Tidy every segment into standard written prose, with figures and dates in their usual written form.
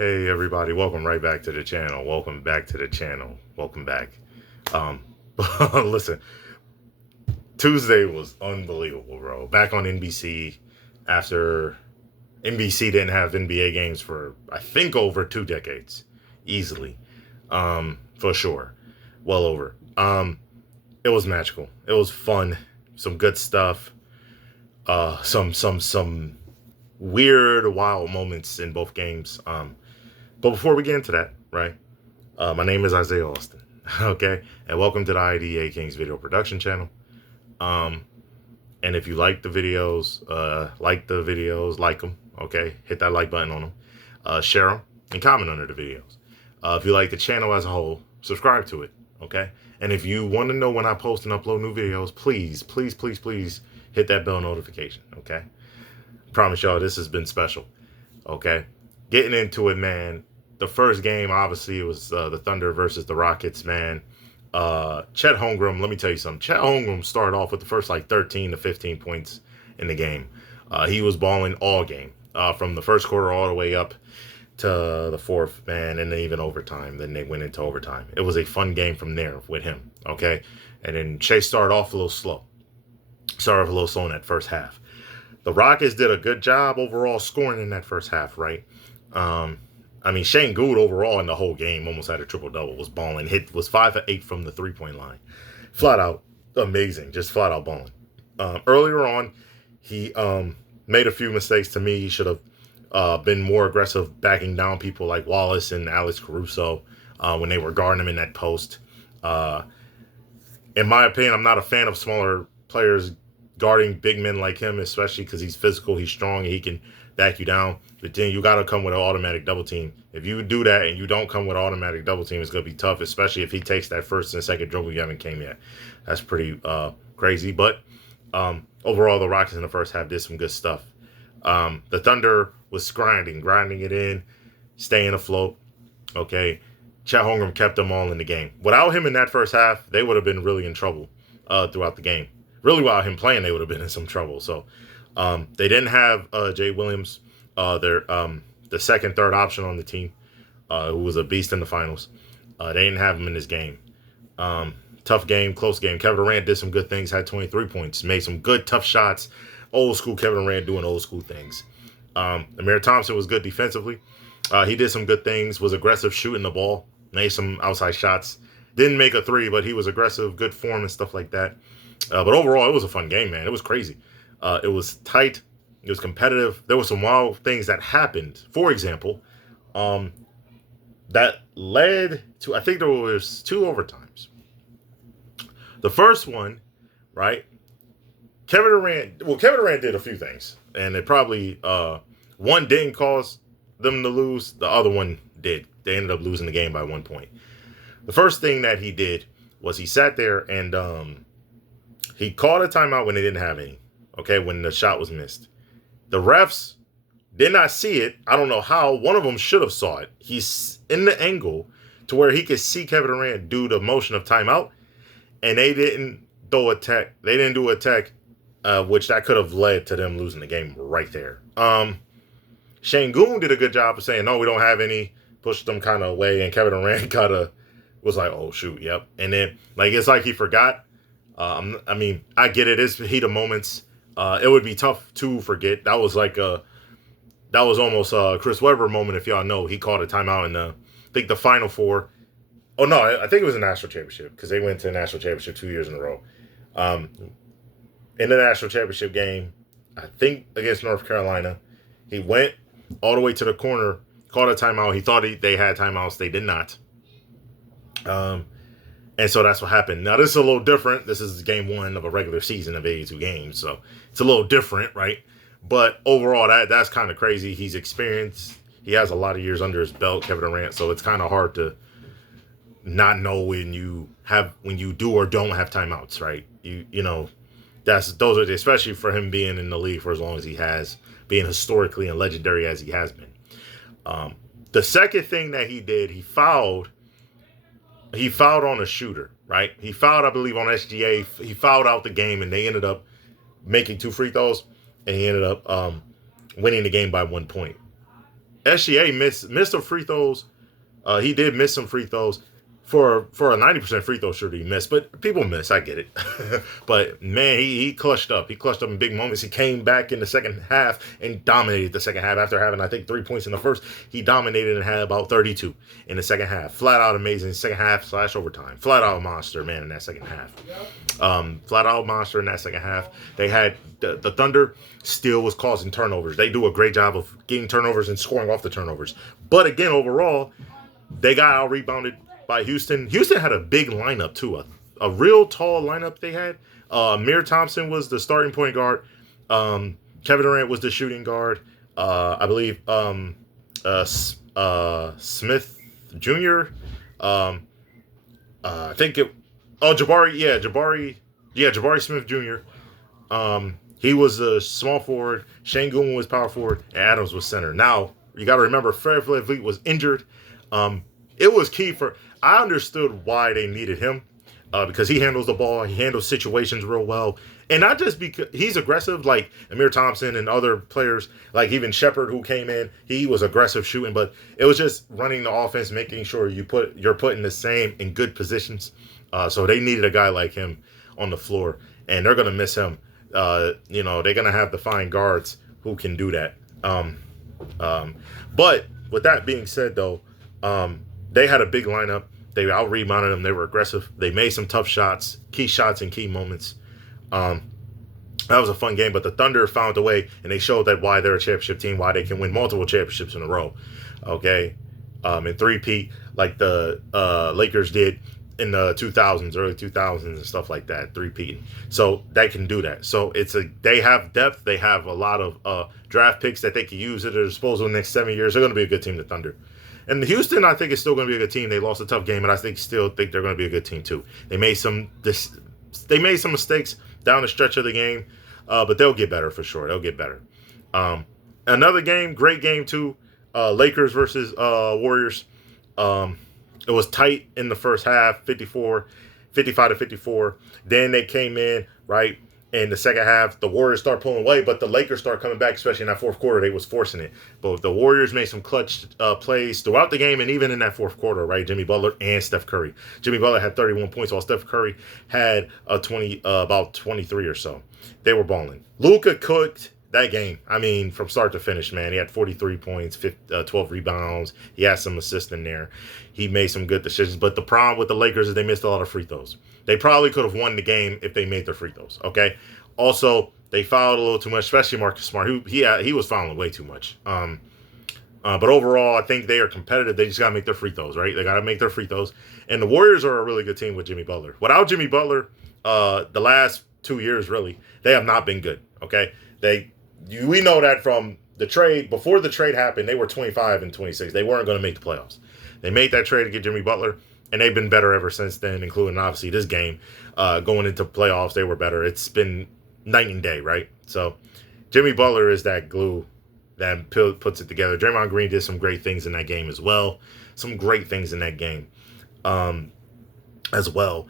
Hey everybody, welcome right back to the channel. Welcome back to the channel. Welcome back. Um Listen, Tuesday was unbelievable, bro. Back on NBC after NBC didn't have NBA games for I think over 2 decades. Easily. For sure. Well over. It was magical. It was fun. Some good stuff. Some weird, wild moments in both games. But before we get into that, right? My name is Isaiah Austin, okay? And welcome to the IDA Kings video production channel. Um, and if you like the videos, like them, okay? Hit that like button on them. Share them and comment under the videos. If you like the channel as a whole, subscribe to it, okay? And if you want to know when I post and upload new videos, please hit that bell notification, okay? Promise y'all this has been special, okay? Getting into it, man. The first game, obviously, it was the Thunder versus the Rockets, man. Chet Holmgren, let me tell you something. Chet Holmgren started off with the first, 13 to 15 points in the game. He was balling all game, from the first quarter all the way up to the fourth, man, and then even overtime. Then they went into overtime. It was a fun game from there with him, okay? And then Shea started off a little slow. In that first half. The Rockets did a good job overall scoring in that first half, right? Shane Gould overall in the whole game almost had a triple-double, was balling, was 5 of 8 from the three-point line. Flat out amazing, just flat out balling. Earlier on, he made a few mistakes to me. He should have been more aggressive backing down people like Wallace and Alex Caruso when they were guarding him in that post. In my opinion, I'm not a fan of smaller players guarding big men like him, especially because he's physical, he's strong, and he can back you down. But then you got to come with an automatic double team. If you do that and you don't come with an automatic double team, it's going to be tough, especially if he takes that first and second dribble you haven't came yet. That's pretty crazy. But overall, the Rockets in the first half did some good stuff. The Thunder was grinding it in, staying afloat. Okay, Chet Holmgren kept them all in the game. Without him in that first half, they would have been really in trouble throughout the game. Really, without him playing, they would have been in some trouble. So they didn't have Jay Williams, the second, third option on the team, who was a beast in the finals. They didn't have him in this game. Tough game, close game. Kevin Durant did some good things, had 23 points, made some good, tough shots. Old school Kevin Durant doing old school things. Amir Thompson was good defensively. He did some good things, was aggressive shooting the ball, made some outside shots. Didn't make a three, but he was aggressive, good form and stuff like that. But overall, it was a fun game, man. It was crazy. It was tight. It was competitive. There were some wild things that happened. For example, that led to, I think there was 2 overtimes. The first one, right? Kevin Durant did a few things. And it probably, one didn't cause them to lose. The other one did. They ended up losing the game by 1 point. The first thing that he did was he sat there and he called a timeout when they didn't have any, okay, when the shot was missed. The refs did not see it. I don't know how. One of them should have saw it. He's in the angle to where he could see Kevin Durant do the motion of timeout, and they didn't throw a tech. They didn't do a tech, which that could have led to them losing the game right there. Shane Gould did a good job of saying, no, we don't have any, pushed them kind of away, and Kevin Durant was like, oh, shoot, yep. And then, it's like he forgot. I get it. It's heat of moments. It would be tough to forget. That was almost a Chris Webber moment, if y'all know. He called a timeout in I think the Final Four. Oh, no, I think it was a national championship because they went to a national championship 2 years in a row. In the national championship game, I think against North Carolina, he went all the way to the corner, called a timeout. He thought they had timeouts. They did not. And so that's what happened. Now, this is a little different. This is game 1 of a regular season of 82 games. So it's a little different, right? But overall, that's kind of crazy. He's experienced. He has a lot of years under his belt, Kevin Durant. So it's kind of hard to not know when you do or don't have timeouts, right? Those are, especially for him being in the league for as long as he has, being historically and legendary as he has been. The second thing that he did, he fouled on a shooter, right? He fouled, I believe, on SGA. He fouled out the game, and they ended up making 2 free throws, and he ended up winning the game by 1 point. SGA missed some free throws. He did miss some free throws for a 90% free throw shooter. He missed, but people miss. I get it. But man, he clutched up. He clutched up in big moments. He came back in the second half and dominated the second half after having, I think, 3 points in the first. He dominated and had about 32 in the second half. Flat out amazing second half / overtime. Flat out monster, man, in that second half. Flat out monster in that second half. They had the Thunder still was causing turnovers. They do a great job of getting turnovers and scoring off the turnovers. But again, overall, they got out rebounded by Houston. Houston had a big lineup too, a real tall lineup they had. Amir Thompson was the starting point guard. Kevin Durant was the shooting guard. I believe Smith Jr. I think it. Oh, Jabari Smith Jr. He was a small forward. Şengün was power forward, and Adams was center. Now you got to remember, Fred VanVleet was injured. It was key for. I understood why they needed him because he handles the ball. He handles situations real well, and not just because he's aggressive, like Amir Thompson and other players, like even Shepard who came in. He was aggressive shooting, but it was just running the offense, making sure you're put in the same in good positions. So they needed a guy like him on the floor, and they're gonna miss him. They're gonna have to find guards who can do that. But with that being said, though, they had a big lineup. They out-rebounded them. They were aggressive. They made some tough shots, key shots in key moments. That was a fun game, but the Thunder found a way, and they showed that why they're a championship team, why they can win multiple championships in a row. Okay? And three-peat like the Lakers did in the 2000s, early 2000s and stuff like that, three-peating. So they can do that. So they have depth. They have a lot of draft picks that they can use at their disposal in the next 7 years. They're going to be a good team, the Thunder. And Houston, I think, is still going to be a good team. They lost a tough game, and I still think they're going to be a good team too. They made some mistakes down the stretch of the game, but they'll get better for sure. They'll get better. Another game, great game too. Lakers versus Warriors. It was tight in the first half, 55-54. Then they came in, right? In the second half, the Warriors start pulling away, but the Lakers start coming back, especially in that fourth quarter. They was forcing it. But the Warriors made some clutch plays throughout the game and even in that fourth quarter, right? Jimmy Butler and Steph Curry. Jimmy Butler had 31 points while Steph Curry had about 23 or so. They were balling. Luka cooked that game. I mean, from start to finish, man. He had 43 points, 12 rebounds. He had some assists in there. He made some good decisions. But the problem with the Lakers is they missed a lot of free throws. They probably could have won the game if they made their free throws, okay? Also, they fouled a little too much, especially Marcus Smart. He was fouling way too much. But overall, I think they are competitive. They just got to make their free throws, right? They got to make their free throws. And the Warriors are a really good team with Jimmy Butler. Without Jimmy Butler, the last 2 years, really, they have not been good, okay? We know that from the trade. Before the trade happened, they were 25-26. They weren't going to make the playoffs. They made that trade to get Jimmy Butler, and they've been better ever since then, including, obviously, this game. Going into playoffs, they were better. It's been night and day, right? So Jimmy Butler is that glue that puts it together. Draymond Green did some great things in that game as well. Some great things in that game as well.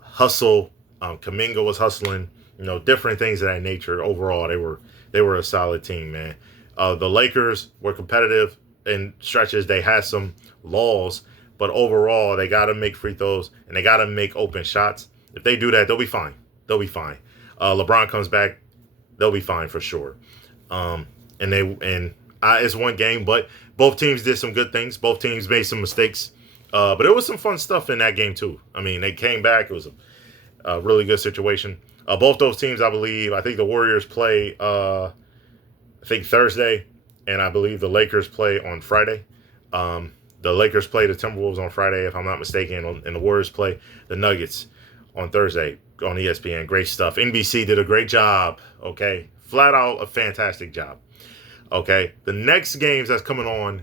Hustle. Kuminga was hustling. Different things of that nature. Overall, they were a solid team, man. The Lakers were competitive in stretches. They had some laws, but overall, they got to make free throws and they got to make open shots. If they do that, they'll be fine. They'll be fine. LeBron comes back, they'll be fine for sure. It's one game, but both teams did some good things. Both teams made some mistakes, but it was some fun stuff in that game too. I mean, they came back. It was a really good situation. Both those teams, I think the Warriors play, Thursday, and I believe the Lakers play on Friday. The Lakers play the Timberwolves on Friday, if I'm not mistaken, and the Warriors play the Nuggets on Thursday on ESPN. Great stuff. NBC did a great job, okay? Flat out a fantastic job, okay? The next games that's coming on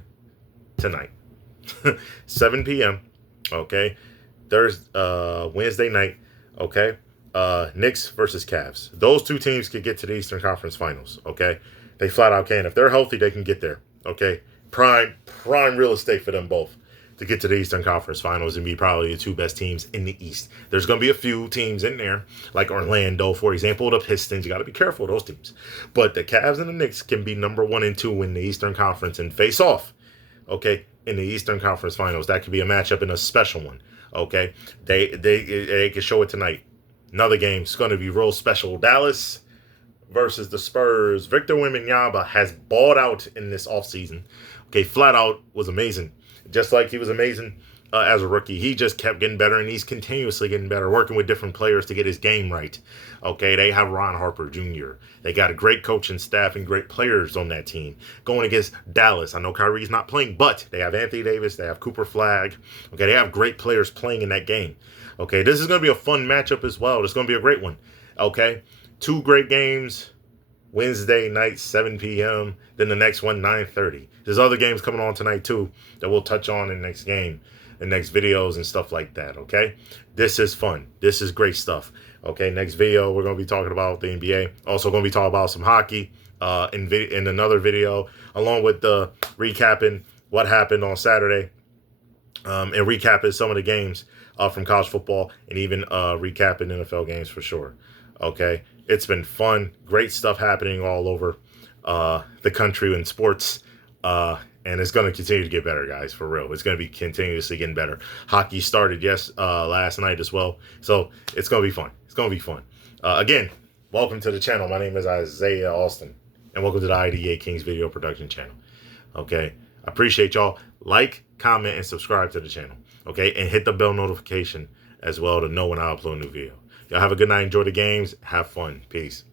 tonight, 7 p.m., okay? Wednesday night, okay? Knicks versus Cavs. Those two teams could get to the Eastern Conference Finals, okay? They flat out can. If they're healthy, they can get there, okay? Prime real estate for them both to get to the Eastern Conference Finals and be probably the two best teams in the East. There's going to be a few teams in there, like Orlando, for example, the Pistons. You got to be careful of those teams. But the Cavs and the Knicks can be number 1 and 2 in the Eastern Conference and face off, okay, in the Eastern Conference Finals. That could be a matchup and a special one, okay? They can show it tonight. Another game is going to be real special. Dallas versus the Spurs. Victor Wembanyama has balled out in this offseason. Okay, flat out was amazing. Just like he was amazing as a rookie. He just kept getting better, and he's continuously getting better, working with different players to get his game right. Okay, they have Ron Harper Jr. They got a great coaching staff and great players on that team. Going against Dallas. I know Kyrie's not playing, but they have Anthony Davis. They have Cooper Flagg. Okay, they have great players playing in that game. Okay, this is going to be a fun matchup as well. It's going to be a great one. Okay, 2 great games. Wednesday night, 7 p.m. Then the next one, 9:30. There's other games coming on tonight, too, that we'll touch on in the next game, the next videos and stuff like that, okay? This is fun. This is great stuff. Okay, next video, we're going to be talking about the NBA. Also going to be talking about some hockey in another video, along with the recapping what happened on Saturday and recapping some of the games from college football and even recapping NFL games for sure, okay? It's been fun. Great stuff happening all over the country in sports. And it's going to continue to get better, guys, for real. It's going to be continuously getting better. Hockey started last night as well. So it's going to be fun. It's going to be fun. Again, welcome to the channel. My name is Isaiah Austin. And welcome to the IDA Kings video production channel. Okay. I appreciate y'all. Like, comment, and subscribe to the channel. Okay. And hit the bell notification as well to know when I upload a new video. Y'all have a good night. Enjoy the games. Have fun. Peace.